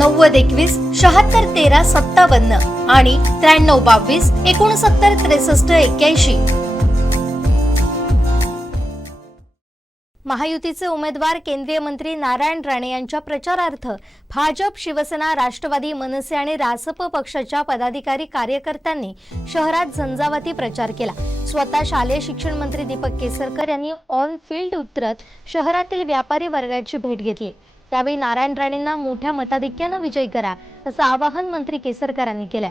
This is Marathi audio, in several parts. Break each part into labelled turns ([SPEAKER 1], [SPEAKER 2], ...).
[SPEAKER 1] नव्वद एकवीस शहात्तर तेरा सत्तावन्न आणि त्र्याण्णव बावीस एकोणसत्तर त्रेसष्ट एक्क्याऐंशी. महायुतीचे उमेदवार केंद्रीय मंत्री नारायण राणे यांच्या प्रचारार्थ भाजप शिवसेना राष्ट्रवादी मनसे आणि रासप पक्षाच्या पदाधिकारी कार्यकर्त्यांनी शहरात झंझावाती प्रचार केला. स्वतः शालेय शिक्षण मंत्री दीपक केसरकर यांनी ऑन फील्ड उतरत शहरातील व्यापारी वर्गाची भेट घेतली. त्यावेळी नारायण राणेंना मोठ्या मताधिक्यानं विजयी करा असं आवाहन मंत्री केसरकरांनी केलंय.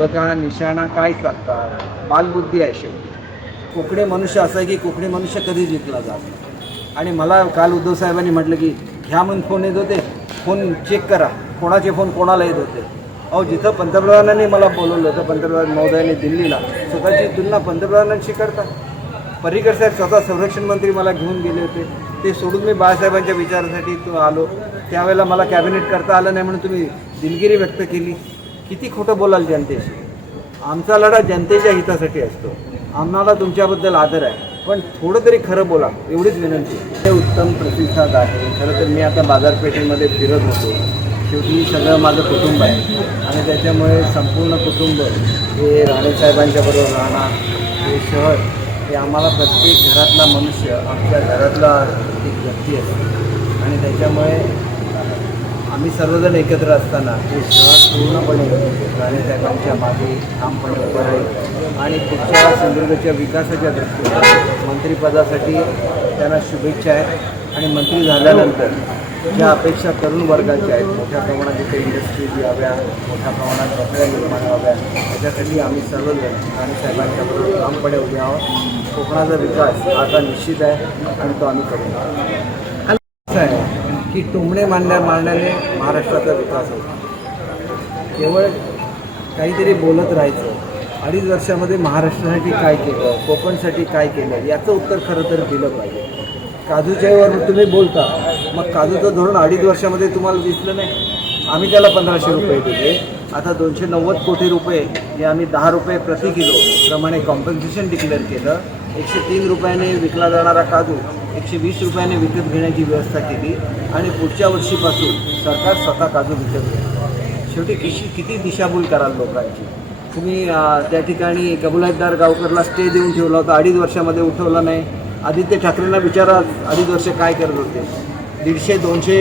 [SPEAKER 2] बघा निशाणा काय करतात बालबुद्धी आहे शेवटी. कोकणी मनुष्य असं आहे की कोकणी मनुष्य कधीच जिंकला जात आणि मला काल उद्धव साहेबांनी म्हटलं की घ्या म्हणून फोन येत होते. फोन चेक करा. कोणाचे फोन कोणाला येत होते? अहो जिथं पंतप्रधानांनी मला बोलवलं होतं पंतप्रधान महोदयाने दिल्लीला स्वतःची तुलना पंतप्रधानांशी करता. पर्रिकर साहेब स्वतः संरक्षण मंत्री मला घेऊन गेले होते. ते सोडून मी बाळासाहेबांच्या विचारासाठी तो आलो. त्यावेळेला मला कॅबिनेट करता आलं नाही म्हणून तुम्ही दिलगिरी व्यक्त केली. किती खोटं बोलाल जनतेशी? आमचा लढा जनतेच्या हितासाठी असतो. आम्हाला तुमच्याबद्दल आदर आहे. पण थोडं तरी खरं बोला एवढीच विनंती. हे उत्तम प्रतिसाद आहे. खरं तर मी आता बाजारपेठेमध्ये फिरत होतो. शेवटी सगळं माझं कुटुंब आहे. आणि त्याच्यामुळे संपूर्ण कुटुंब हे राणेसाहेबांच्या बरोबर राहणार हे शहर हे आम्हाला प्रत्येक घरातला मनुष्य आमच्या घरातला एक व्यक्ती असतो. आणि त्याच्यामुळे आम्ही सर्वजण एकत्र असताना हे शहर पूर्णपणे राणेसाहेबांच्या मागे ठामपणे उभं राहील. आणि पुढच्या सिंधुदुर्गच्या विकासाच्या दृष्टीने मंत्रिपदासाठी त्यांना शुभेच्छा आहेत. आणि मंत्री झाल्यानंतर ज्या अपेक्षा तरुण वर्गाच्या आहेत मोठ्या प्रमाणात इथे इंडस्ट्रीज याव्या मोठ्या प्रमाणात नोकऱ्या निर्माण व्हाव्या त्याच्यासाठी आम्ही सर्वजण राणेसाहेबांच्या बरोबर ठामपणे उभे आहोत. कोकणाचा विकास आता निश्चित आहे आणि तो आम्ही करून आहोत की टोमणे मांडण्या मारण्याने महाराष्ट्राचा विकास होतो. केवळ काहीतरी बोलत राहायचं अडीच वर्षामध्ये महाराष्ट्रासाठी काय केलं कोकणसाठी काय केलं याचं उत्तर खरं तर दिलं पाहिजे. काजूच्यावर तुम्ही बोलता मग काजूचं धोरण अडीच वर्षामध्ये तुम्हाला दिसलं नाही. आम्ही त्याला पंधराशे रुपये दिले. आता दोनशे नव्वद कोटी रुपये हे आम्ही दहा रुपये प्रति किलो प्रमाणे कॉम्पन्सेशन डिक्लेअर केलं. एकशे तीन रुपयाने विकला जाणारा काजू एकशे वीस रुपयाने विकत घेण्याची व्यवस्था केली आणि पुढच्या वर्षीपासून सरकार स्वतः काजू विकत घेईल. शेवटी किशी किती दिशाभूल कराल लोकांची? तुम्ही त्या ठिकाणी कबुलातदार गावकरला स्टे देऊन ठेवला होता अडीच वर्षामध्ये उठवला नाही. आदित्य ठाकरेंना विचारा अडीच वर्ष काय करत होते? दीडशे दोनशे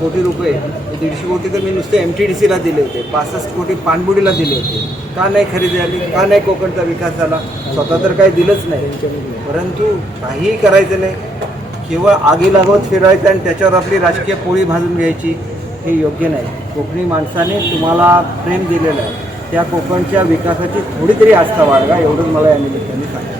[SPEAKER 2] कोटी रुपये. दीडशे कोटी तर मी नुसते एम टी डी सीला दिले होते. पासष्ट कोटी पाणबुडीला दिले होते. का नाही खरेदी झाली? का नाही कोकणचा विकास झाला? स्वतः तर काही दिलंच नाही. परंतु काहीही करायचं नाही. केवळ आगी लागवत फिरायचं आणि त्याच्यावर आपली राजकीय पोळी भाजून घ्यायची हे योग्य नाही. कोकणी माणसाने तुम्हाला प्रेम दिलेलं आहे. त्या कोकणच्या विकासाची थोडी तरी आस्था वाढवा एवढंच मला या निमित्ताने सांगितलं